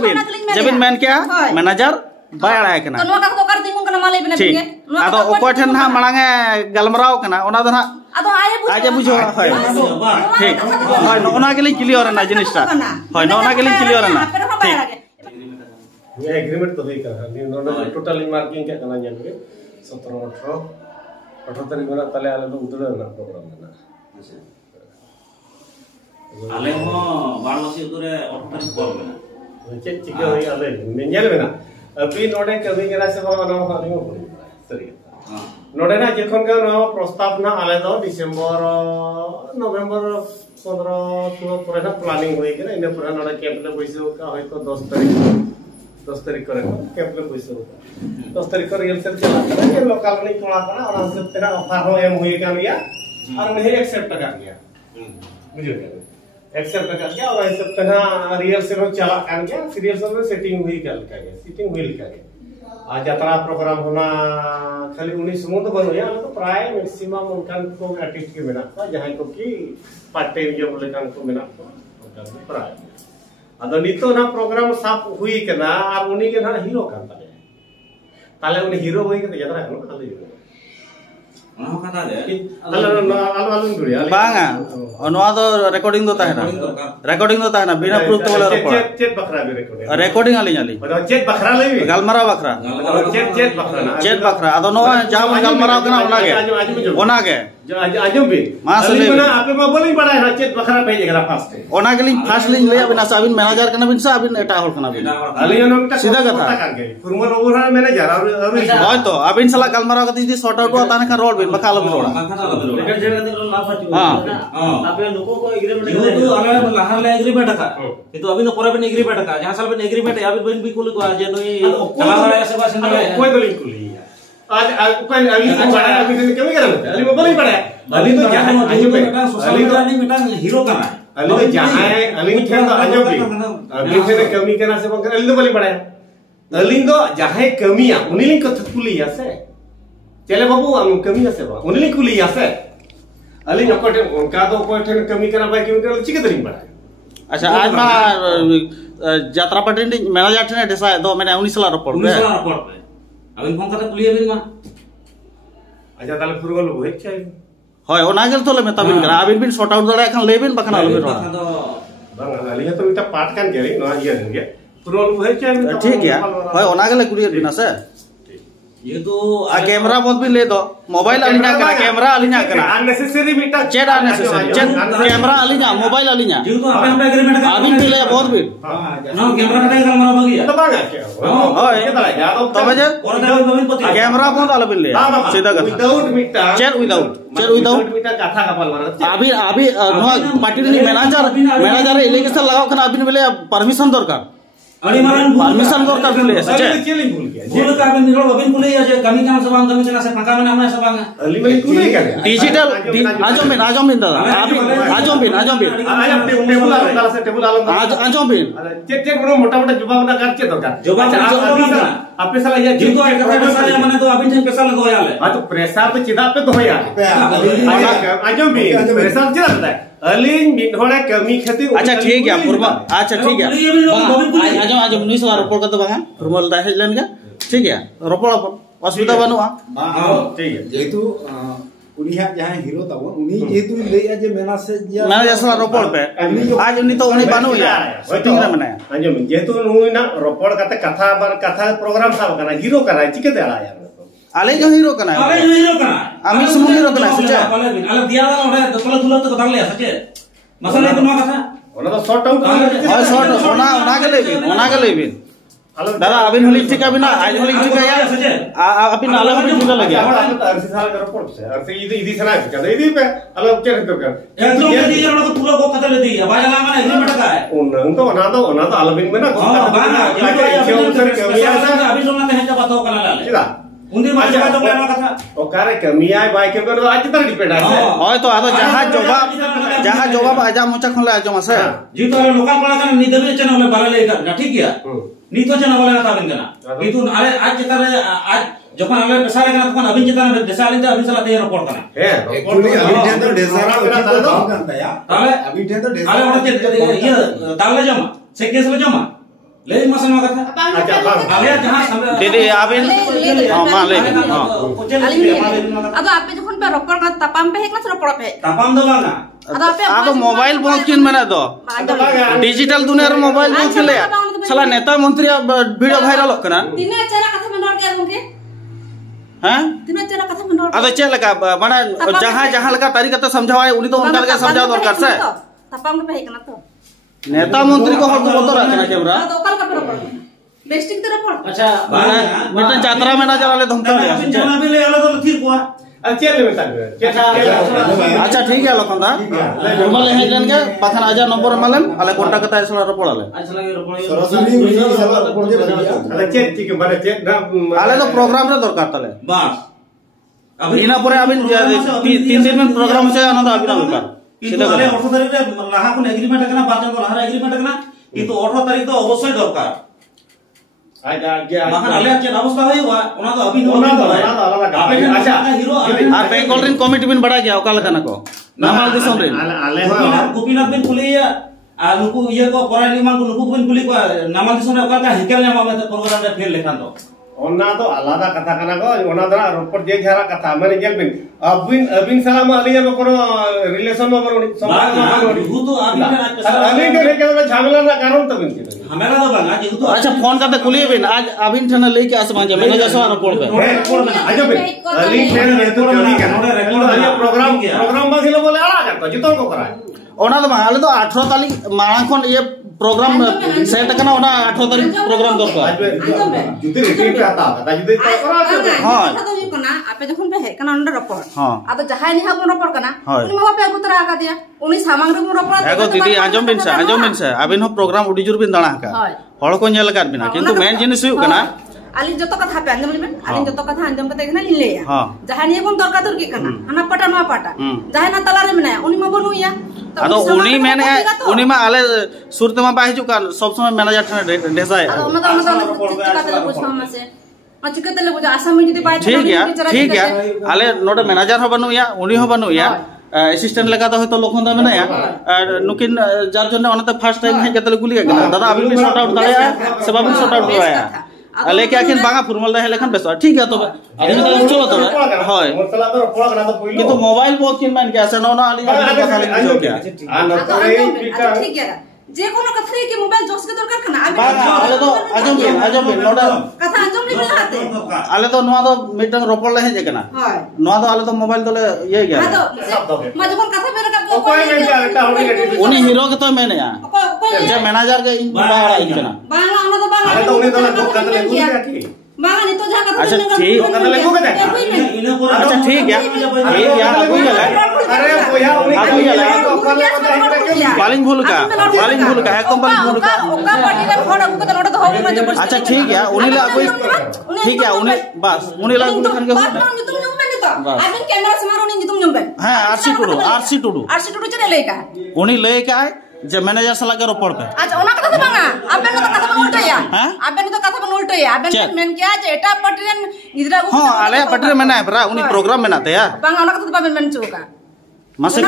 Manager बिन Jabin main क्या manager bye आड़ा कना तो नोआ का तो कर दिंगुन कना माले बिना बिंगे आदो ओको ठेन ना मांगे गलमराव कना ओना दो ना आदो आजे बुझो होय ठीक होय नोना गेली क्लियर ना जिनिसटा होय नोना गेली क्लियर ना ठीक ये एग्रीमेंट तो होई करा नि नोना टोटली मार्किंग के कना जेन 17 18 तारीख में ताले आले तो उधर ना प्रोग्राम ना आले हो बारमासी उधर 18 तारीख कॉल में चेक चिके होई आले नेल में ना अभी नोडे कभी केना से बाबा ना हानि हो पड़ी सरी हां नोडे ना जखन का ना प्रस्ताव ना आले दो दिसंबर नवंबर 15 16 पर ना प्लानिंग होई के इन पर नोडे कैंप ले पैसे का होय तो 10 तारीख करे कैंप ले पैसे 10 तारीख को रियल से चला ये लोकल नहीं कोला कना और हम तेरा ऑफर हो एम हुई का गया और नहीं एक्सेप्ट कर गया बुझो क्या एक्सेप्ट कर गया और ऐसे तना रियल से चला कर गया सीरियल से सेटिंग हुई कर गया सीटिंग हुई कर गया आज यात्रा प्रोग्राम होना खाली 19 मुंद बनो या तो प्राय मैक्सिमम उनकान को आर्टिस्ट के मेना को जहां को की पार्ट टाइम जो बोले कान को मेना को उनका प्राय अदो नितो ना प्रोग्राम साफ हुई करना और उनी के ना हीरो कान ताले उनी हीरो होई के यात्रा को आले ono kata de alun duri banga ono do recording do tahena bina proof to bola report chat bakra be recording ali chat bakra lai galmara bakra chat bakra ado no jam galmara kana ona ge ajum bi ali mana ape ma boli bada hai chat bakra pe jegala first ona geli first link le abin sabin manager kana bin sa abin eta hol kana bin ali ono ta sida kata kurman over manager aru hoy to abin sala galmara kati di sort out ta na role bakal roda लेकिन Z का तो लाभ पाचू हां आपे लोगों को agreement ये तो आले लहार ले एग्रीमेंट का तो अभी न पूरा बन एग्रीमेंट का जहां साल बन एग्रीमेंट या बन भी कुल को जे नई चला रहा है सेवा सिंह कोई तो लिंक कुली आज कोई अभी तो बड़ा अभी तो क्यों कर अली बोल ही पड़ा अली तो जहां अली तो नहीं बेटा हीरो का अली तो जहां अली थे तो अजब भी अभी से कमी करना से बंकर अली तो बोल ही पड़ा अली तो जहां कमियां उन्हीं लिंक को कुली से चले बाबू हम कमी से बा उन्हीं कुली से अली नकोटे उनका तो कोई ठन कमी करा भाई क्यों कर चिके तरिंग बड़ा अच्छा आज मा यात्रा पटेन मैनेजर ठने देसा तो मैंने 19 साल रिपोर्ट पे अबिन फोन करते कुली अबिन मा अच्छा ताले फुरगल हो हेक चाहि होय ओना गेल तो ले मेताबिन करा अबिन बिन सॉर्ट आउट दड़ा एखन लेबिन बखना आलबिन रोड़ा बंग अली तो मिटा पार्ट कान गेली नो ये गे फुरगल हो हेक चाहि ठीक है होय ओना गेले कुली बिना से ये तो कैमरा बहुत भी ले दो मोबाइल अलिना करा कैमरा अलिना करा अननेसेसरी मीटा चेट अननेसेसरी चेट कैमरा अलिना मोबाइल अलिना जो तो आपे हम एग्रीमेंट का अभी भी ले बहुत भी ना कैमरा का टाइम मरा बगी तो बागा क्या ओए ये तला या तो बजे और नवीन पति कैमरा बहुत अलग ले सीधा कथा विदाउट मीटा चेट विदाउट मीटा कथा का पाल मारा अभी पार्टी मैनेजर एलिगेशन लगाओ कना अभी बेले परमिशन दरकार अड़ी मारन परमिशन दरकार बिले चेली भूल गया भूल का बन निकल अबिन कुले जे कमी का सबंग कमी चला से पंका में हमने सबंग अली में कुले क्या डिजिटल आजम बिन दादा अभी आजम बिन टेबल आलम से टेबल आलम आजम बिन चेक बड़ो मोटा जवाब ना करचे दरकार जवाब आपे साला ये जो तो एक प्रेशर माने तो अबिन से प्रेशर लगो याले हां तो प्रेशर तो चिदा पे तो यार आजम बिन प्रेशर चिदा है अलिन मिठोड़े कमी खेती अच्छा ठीक है पुरमा अच्छा ठीक है आजम 19 साल रिपोर्ट करते बागा फॉर्मल दा हेलन के ठीक है रोपड़ असुविधा बनुआ ठीक है जेतु उनिया जहां हीरो ताबो उनी जेतु लेया जे मेना से साला रोपड़ पे आज उनी तो उनी बानु या सेटिंग रे मने आजम जेतु नुई ना रोपड़ कते कथा प्रोग्राम साब कना हीरो कना चिके देला यार आले जो हीरो कना आले जो हीरो कना आमी सुमु हीरो कना सचे आले दिया वाला ओडे दसला दुला तो कदर ले सचे मसला तो मा कथा ओना तो शॉर्ट आउट और शॉर्ट ओना के लेबिन दादा अबिन होली ठीक बिना आज होली ठीक या अबिन अलग भी ठीक लगे अर्सी साल का रिपोर्ट से अर्सी इदी सना का इदी पे अलग के तो कर एकदम के दी जरा को पूरा को कथा ले दी अब आला माने एग्रीमेंट का है ओना तो अलबिन में ना बाना अभी लोग ना ते है बताओ कना लाले सीधा उन्दी माजे का तो करना कथा ओकारे कमिया बाय के कर आज तर डिपेंड है होय तो आदो जहां जवाब आजा मुचा खले आजो मासे जी तो लोकल पड़ा का नी देबे चैनल वाला ले का ठीक है नी तो चैनल वाला ता बिन करना किंतु अरे आज चितर आज जखन आले पेशा लगना तखन अबिन चितर देशा आलिन अबिन सला ते रिपोर्ट करना है एक्चुअली अबिन थे तो डेसा करता या ताले अबिन थे तो डेसा आले ओडे ये ताले जमा से केस ले जमा ले मसन में कथा अच्छा बांग आले जहां सामने दीदी आबिन मा ले अदो आपे जखन पे रोपड़ का तपाम पे हेकना रोपड़ पे तापाम दो बांगा अदो आपे आदो मोबाइल बोल किन मेना दो डिजिटल दुनिया रे मोबाइल बोल खेले साला नेता मंत्री वीडियो वायरल कना दिने चेरा कथा में नोट के गंके हैं दिने चेरा कथा में नोट आदो चे लगा माने जहां लगा तरीका तो समझावा उनी तो उनका के समझाव दरकार से तपाम पे हेकना तो नेता मंत्री को हर को बतो रखना कैमरा अदो कल का पे रोपड़ बेस्टिंग ते रोपड़ अच्छा मिटन यात्रा में ना चलाले धमका जना भी ले आलो तो थिर कुआ अच्छा ले बेटा अच्छा ठीक है लखन दा फॉर्मल है जन के पाथन आजा नंबर मालन आले कोंटा कता इसला रपड़ाले अच्छा लगे रोपड़ सरासरी उनी साला रपड़ जे लगिया अरे चेक ठीक माने चेक ना आले तो प्रोग्राम रे दरकार तले बस इना परे अबिन 3 दिन में प्रोग्राम से आना अबिन दरकार কিন্তু আলে 18 তারিখে লাহা কোন এগ্রিমেন্ট আছে না বারজন লাহা এগ্রিমেন্ট আছে না কিন্তু 18 তারিখ তো অবশ্যই দরকার আচ্ছা আগে বাহান আলে আছে অবস্থা হইবা ওনা তো অবিন আচ্ছা হিরো আর বেঙ্গল রিন কমিটি বিন बड़ा गया ओकाल kana को नामाल दिसम रे আলে গোপীনাথ বিন কুলিয়া আর নুকু ইয়ে কো পরাইলি মান কো নুকু বিন কুলি কো নামাল দিসম রে ওকা হেকেল নামা মে প্রোগ্রাম রে ফের লেখান তো ओना तो आलादा कथा कना को ओना दरा रोपड़ जे झारा कथा माने गेल बिन अबिन सलाम अलिया में कोनो रिलेशन में बरो संबंध में बरो हु तो अबिन अबिन के के झमेला ना कारण तो बिन हमेला तो बांगा जे तो अच्छा फोन करते कुलिए बिन आज अबिन ठना लेके आसमा जे मैनेजर सो रिपोर्ट पे आजो बिन अलिन ने तो नहीं का प्रोग्राम में दिलो बोले आला कर जितो को करा ओना तो आले तो 18 तारीख मांग कोन ये प्रोग्राम सेट करना ओना 18 तारीख प्रोग्राम दरकार जुते रिपीट आता था जुते तो करा हां कथा तो कोना आपे जखन पे हेकना अंडर रोपड़ हां अदो जहाय नि हाबो रोपड़ कना उनी माबा पे अगुतरा का दिया उनी सामांग रे रोपड़ एगो दीदी आजम बिन से अबिन हो प्रोग्राम उडीजुर बिन दाणा का हळ को नेल कर बिना किंतु मेन जिनिस हुई कना आली जतो कथा पे अंदम लेबे आली जतो कथा अंदम कते गना लिलेया जहाय नि कोन दरकार दर की कना हना पटा मा पाटा जहाय ना तला रे मना उनी मा बनुया अदो उनी मेने उनी मा आले सुरते मा बाहिजु का सब समय मैनेजर ठने ढेसाय अदो उना चिकते बुझा मसे चिकते ले बुझा आसाम में जदी बाय ठीक है आले नोटे मैनेजर हो बनुया उनी हो बनुया असिस्टेंट लगा तो हयतो लखन दा मेनाया नुकिन जार जने ओनाते फर्स्ट टाइम है केतले गुली गना दादा अबिन भी शॉर्ट आउट दाया सब अबिन शॉर्ट आउट दाया लेके आखिन बांगा फॉर्मल दा लेखन बेस ठीक है तो अबिन तो चलो तो होय मतलब तो रोपड़ कना तो पहिलो किंतु मोबाइल बहुत किन मान के आसे न आली कथा ले जो क्या ठीक है जे कोनो कथरे के मोबाइल जोस के दरकार कना आले तो आजम बिन नोडा कथा आजम ले हाते आले तो नोआ तो मीटिंग रोपड़ ले हे कना हाय नोआ तो आले तो मोबाइल तो ले ये गया मा जखन कथा पे रखा कोई नहीं जाता होनी उनी हीरो के तो मैंने या जे मैनेजर के बाड़ा कना बांगा ओना तो बांगा अरे तो उनी तो कथा ले गुली की बांगा नि तो जा कथा अच्छा ठीक कथा ले गुगे अच्छा ठीक है कोई गला अरे कोया उनी बालिंग भूल का एकदम बालिंग भूल का ओका पार्टी का फोड़ को तो नोट तो होगी मजे पर अच्छा ठीक है उनी ला कोई ठीक है उनी बस उनी ला गुल खान के तुम नुम्बे नि तो आबिन कैमरा से मारो नि तुम नुम्बे हां आरसी टुडू चले लेका उनी लेका जे मैनेजर सला के रोपड़ पे अच्छा ओना कथा बांगा आबेन तो कथा बन उल्टया आबेन तो कथा बन उल्टया आबेन मेन क्या जे एटा पटरेन इदरा हां आले पटरे मेना है बरा उनी प्रोग्राम मेना ते या बांगा ओना कथा बाबेन मेन चोका मासे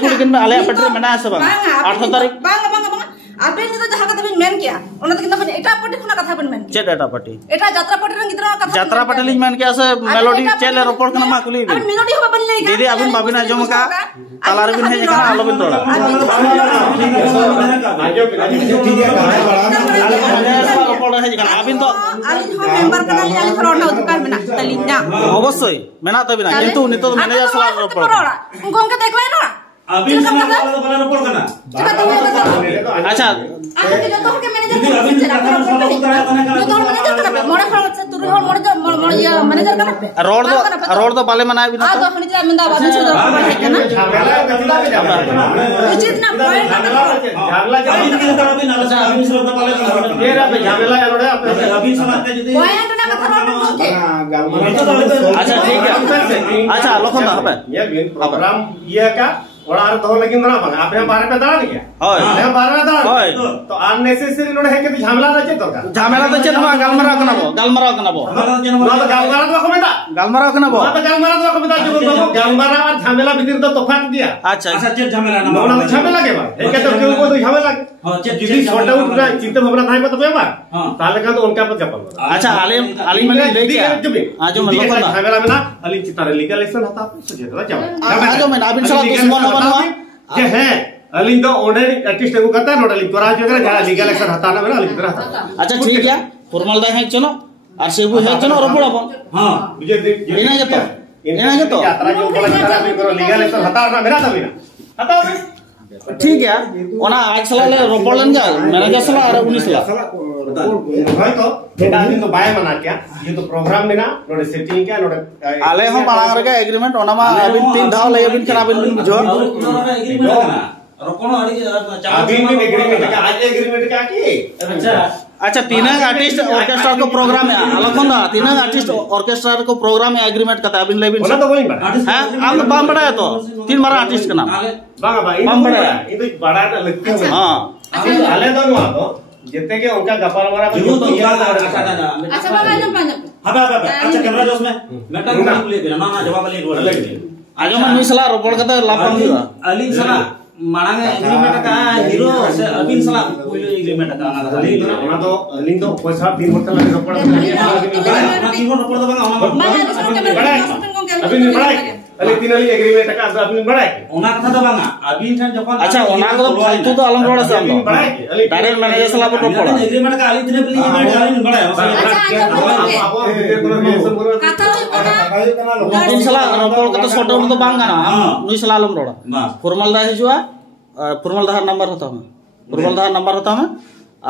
कुलिकिन में आले पटरे मेना है सब 8 तारीख बांगा आबेन तो जहां कथा मेन क्या ओना तो किंतु एटा पटी खुना कथा बन मेन चेट एटा पटी एटा यात्रा पटी रंग इदरा कथा यात्रा पटी लिंग मेन क्या से मेलोडी चेले रोपड़ कना मा कुली अबे मेलोडी होबा बन लेगा दीदी अबिन बाबिन आजम का तालार बिन है कना आलो बिन तोड़ा ठीक है रोपड़ है कना अबिन तो आलिन हो मेंबर कना ले आलिन थोड़ा ना दुकान में ना तलिना अवश्य मेना तबिना किंतु नितो मैनेजर सला रोपड़ उनको के देखलाई ना अबिन से वाला तो बला रोपड़ कना अच्छा आके जो तो के मैनेजर दीदी अबिन से कथा सला उतरा कना जो तो मैनेजर कना मोड़े खड़ तुरी हो मोड़े ये मैनेजर कना पे रोड तो बाले मनाए बिना आ तो हनी जा मिंदा बाबू से है कना उचित ना पॉइंट झामला अबिन के तरफ अबिन नाला से अबिन से तो बाले ये रे पे झामेला यारोडे अबिन समाते जदी पॉइंट ना कथा रोड के अच्छा ठीक है अच्छा लखन दा हबे ये प्रोग्राम ये का orang ada tahu lagi mana bang, apa yang barat pe dalan gaya, Hoi. apa yang barat dalan, Hoi. तो unnecessary नोड़े है कि झमेला रचे तो का, Jamela to chen ma galmarao kana bo. नोड़ा तो गालमारा तो कमेता, Galmarao kana bo. नोड़ा तो गालमारा तो कमेता जो तो गालमारा और झमेला बितिर तो तोफात दिया, Acha. अच्छा चेक झमेला ना नोड़ा तो झमेला के बार, एक तो क्यों को तो झमेला, जिदी छोटा उतना चिंता भावना था तो पे बार, ताले का तो उनका पर चपल, Acha alim mane le kya? Ajo men lokal da. झमेला में ना अली चितारे लीगल एक्शन होता सुझे तो जाओ, Ajo men abin sala to semua banwa. जे है अली तो ऑर्डर आर्टिस्ट को करता है नोड़ा लिख करा जो जरा लीगल एक्शन हटाना मेरा अली तरह Acha ठीक है. Formal da hai chono. Ar sebu hai chono ropora bon. हां ina jeto यात्रा जो बोला जरा भी करो लीगल एक्शन हटाना मेरा तभी ना हटाओ ठीक है. Ona aj sala le ropolan ga. Manager sala ar uni sala. भाई तो बेटा दिन तो बाय मना क्या ये तो प्रोग्राम में ना नोड़े सेटिंग क्या नोड़े Ale ho malang rega agreement ona ma abin 3 dhaw le abin kana abin bin bujo. Agreement ना रोकोनो अड़ी अभी भी एग्रीमेंट का आज एग्रीमेंट का की अच्छा अच्छा तीन आर्टिस्ट ऑर्केस्ट्रा को प्रोग्राम है अलग ना तीन आर्टिस्ट ऑर्केस्ट्रा को प्रोग्राम है एग्रीमेंट का अबिन लेबिन बोला तो वही बात हां हम बाम बड़ा है तो 3 मारा आर्टिस्ट का नाम बांगा भाई बाम बड़ा है ये तो बड़ा ना लगता है हां अभी आले तो नो तो जितने के उनका गपाल वाला जो तो अच्छा बाबा जब पांच हां अच्छा कैमरा जोस में मेटा को ले ना ना जवाब ले आजो मन मिसला रोपड़ का तो लाभ हुआ अली सला मांग एग्रीमेंट का हीरो से अबिन सला पहले एग्रीमेंट का ना तो लिंक तो पैसा 3 होटल लगे रोपड़ ना तीन को पड़ दबा अभी बड़ा है अली तीन वाली एग्रीमेंट का अभी बड़ा है ओना कथा तो बांगा अबिन ठन जपन अच्छा ओना को फालतू तो अलम रोड़ा से हम डायरेक्ट मैनेजर सला पर रोपड़ एग्रीमेंट का अली तीन प्लीज अबिन बड़ा है इन सला रोपड़ का तो शॉर्ट आउट तो बांगा ना नुई सला अलम रोड़ा फॉर्मल दा हिजुआ फॉर्मल दा नंबर होता है फॉर्मल दा नंबर होता है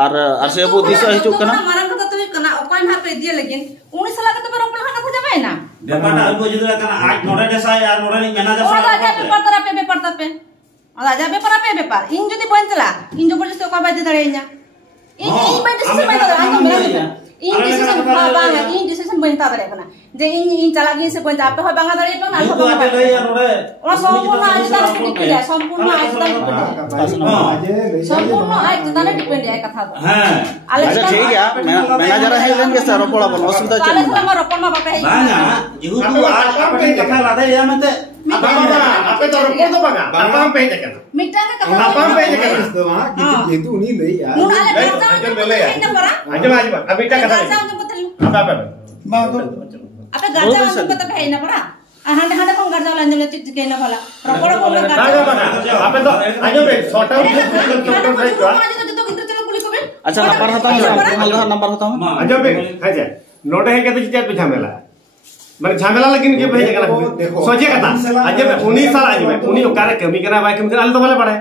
और से वो दिशा हिजु कना मारन का तो कना ओकय ना पे दिए लेकिन उनी सला का तो रोपल खाना था जाबे ना बेपाटा अबो जिदला कना आज नोडे देसा या नोडे नि मैनेजर और आजा पेपर तरा पे और आजा पेपर इन जदी बंचला इन जो बजसे को बाजे दड़े냐 इन बाय डिसीजन बाय दड़ा हम मेरा in decision Banga in decision बनता दड़े कना जे इन चला गिन से बंचा पे हो बांगा दड़े तो ना हो बांगा ले या नोडे और संपूर्ण आज तक डिपेंड है संपूर्ण आज तक डिपेंड है कथा तो हां अच्छा ठीक है मैनेजर है लेन के सर रोपड़ अपन असुविधा काले चल से रोपड़ में बापे बांगा जेहु तू आज आपने कथा लादे या मते आपे तो रोपड़ तो बांगा बापा पे है क्या मिटा का कथा बापा पे है क्या तो वहां gitu uni le ya nun ale Gaza आज अभी क्या कथा गाजा जो बतल आता पे apa garja untuk kata pahit na para handa kong garja lanjut le cik na pala rokola kong garja apa तो आज पे शॉर्ट आउट अच्छा नंबर होता है फॉर्मल दा नंबर होता है आज पे है नोट है कहते चिट पे झमेला माने झमेला लेकिन के भेजे कना सोचे कथा आज पे 19 साल आज में उनी ओकारे कमी करा बाय कमी करा तो भले पड़े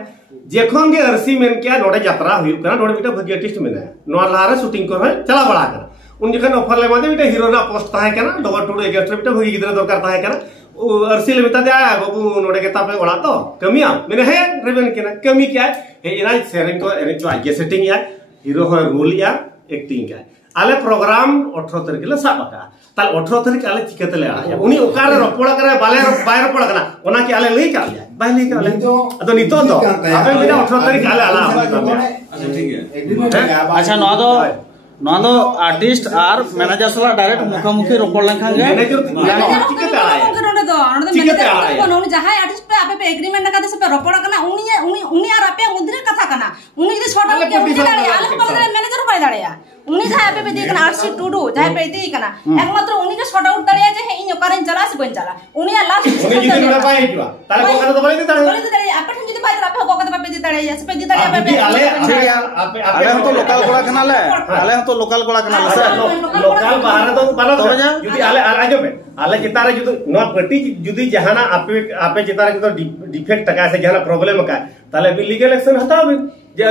जेखन के अरसी मेन क्या नोडे यात्रा हुई कना नोडे बिटा भगी आर्टिस्ट में नो लारे शूटिंग कर चला बड़ा कर उन जखन ऑफर ले मादे बिटा हीरो ना पोस्ट था है ना डबल टू एक बिटा भगी गिदरा दरकार था है ना अरसी ले बिता दे बाबू नोडे के तापे ओड़ा तो कमिया मैंने है रेबन के ना कमी क्या है इना सेरिंग को एने जो आगे सेटिंग या हीरो हो रोल या एक्टिंग का आले प्रोग्राम 18 तारीख ले साबका ताल 18 तारीख आले चिकते ले आ उनी ओकार रोपड़ा करे बाले बाय रोपड़ा कना ओना के आले लई का बाय लई का तो नितो तो आपे बिना 18 तारीख आले आला अच्छा ठीक है अच्छा नवा दो आर्टिस्ट और मैनेजर सला डायरेक्ट मुखामुखी रोपड़ लखा गे चिकते आला जहां आर्टिस्ट पे आपे पे एग्रीमेंट का से पे रोपड़ कना उनी और आपे मुद्रे कथा कना उनी जे छोटा के उनी दाड़े आले पर मैनेजर बाय दाड़े उनी जहां आपे पे देखना आरसी टूडू जहां पे दी कना एकमात्र उनी के छोटा उठ दाड़े जे इन ओकरन चला से बन चला उनी लास्ट उनी जिते ना पाए हिटवा ताले को तो बोले दाड़े आपे जदी बाय आपे को कथा पे दी दाड़े से पे दी दाड़े आपे आले आले हम तो लोकल कोड़ा कना ले आले हम तो लोकल कोड़ा कना ले सर लोकल बाहर तो बना तो जुदी आले आजो पे आले चितारे जुदी नो पट्टी जुदी जहाना आपे चितारे तो डिफेक्ट का से जहाना प्रॉब्लम का ताले भी लीगल एक्शन हटाओ भी जे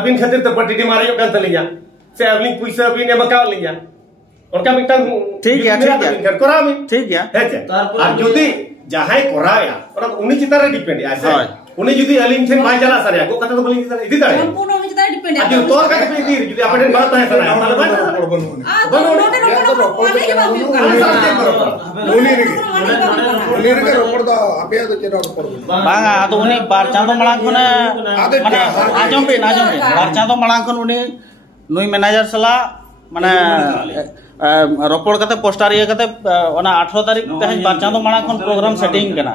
अबिन खातिर तो पट्टी मारे का तलिया से अबिन पैसा अबिन मका लिया उनका मिटा ठीक है करा भी ठीक है और जुदी जहां कराया और उनी चितारे डिपेंड ऐसे उन्हें जुदी अलिंग ठेन बाय चला सारे को कथा तो बलिंग इदी दाड़े संपूर्ण उन्हीं चिता डिपेंड है अभी तोर का पे इदी जुदी आपने बात है सारे ताले बाय नोटे वाले के बात रोपड़ दा आपे तो चेरा रोपड़ बांगा तो उन्हें बार चांदो मलांग खने माने आजम पे बार चांदो मलांग खन उन्हें नुई मैनेजर सला माने रोपड़ कते पोस्टर ये कते ओना 18 तारीख तहन बार चांदो मलांग खन प्रोग्राम सेटिंग कना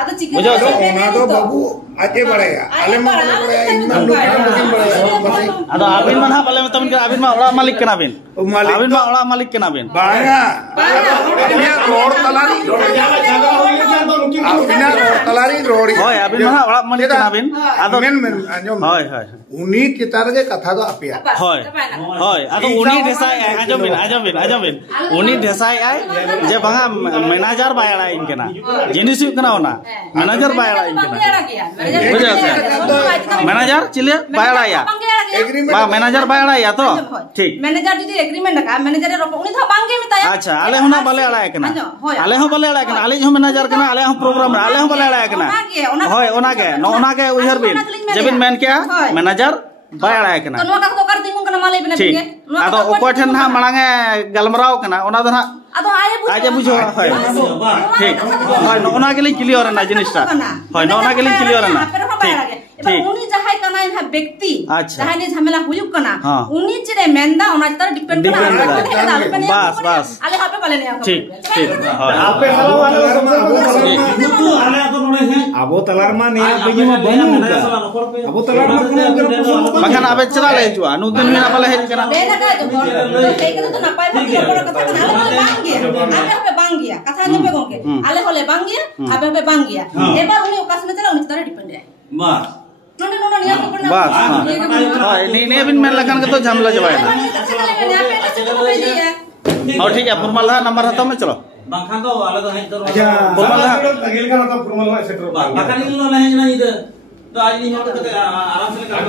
आतो चिकन बुझो ना तो बाबू आजे बड़ेगा आले में बड़ेगा इतना बड़ेगा आदो आबिन मन हा बले में तमन के आबिन मा ओड़ा मालिक कना बिन आबिन मा ओड़ा मालिक कना बिन बांगा ये रोड तलारी आबिना रोड तलारी रोड होय आबिन मा ओड़ा मालिक कना बिन आदो मेन आंजम होय होय उनी चितार के कथा दो आपिया होय होय आदो उनी ढेसाय आजम बिन उनी ढेसाय आय जे बांगा मैनेजर बायड़ा इन केना जिनिस कना ओना मैनेजर बायड़ा इन केना मैनेजर चिले बायड़ा या बा मैनेजर बायड़ा या तो ठीक मैनेजर जुदी एग्रीमेंट का मैनेजर रो उनी था बांगे मिताया अच्छा आले होना बाले अड़ा केना आले हो बाले अड़ा केना आले हो मैनेजर केना आले हो प्रोग्राम आले हो बाले अड़ा केना होय ओना के उहर बिन जेबिन मेन क्या मैनेजर बायड़ा केना तो नोका तो कर दिंगु कना माले बिना बिगे आदो ओको ठन हा मांगे गलमराव केना ओना दना आदो आजे बुझो होय ठीक होय ओना के लिए क्लियर ना जिनिसटा होय ओना के लिए क्लियर ना ठीक एबा उनी जहाय कना है व्यक्ति अच्छा जहाय ने झमेला हुयु कना उनी चिरे मेंदा ओना तर डिपेंड कना बस आले हापे वाले ने ठीक ठीक आपे हलो वाले आले तो नोने है अबो तलार मा ने बगी मा बनु अबो तलार मा कोनो बखन आबे चला ले जुआ नु दिन में वाले है कना ले लगा जो हे के तो ना पाए भाई बड़ा कथा कना आले पे बांगिया कथा ने पे गोके आले होले बांगिया आबे पे बांगिया एबार उनी ओकास में चला उनी तर डिपेंड है बस नोने नियम को पड़ना बस हां ने बिन में लगन के तो झमला जवाय ना और ठीक है फॉर्मल नंबर हतो में चलो बाखान तो आले तो है तो अच्छा फॉर्मल अगिल का तो फॉर्मल है सेटर बाखान इन लो नहीं ना इधर तो आज नहीं हो तो आराम से कर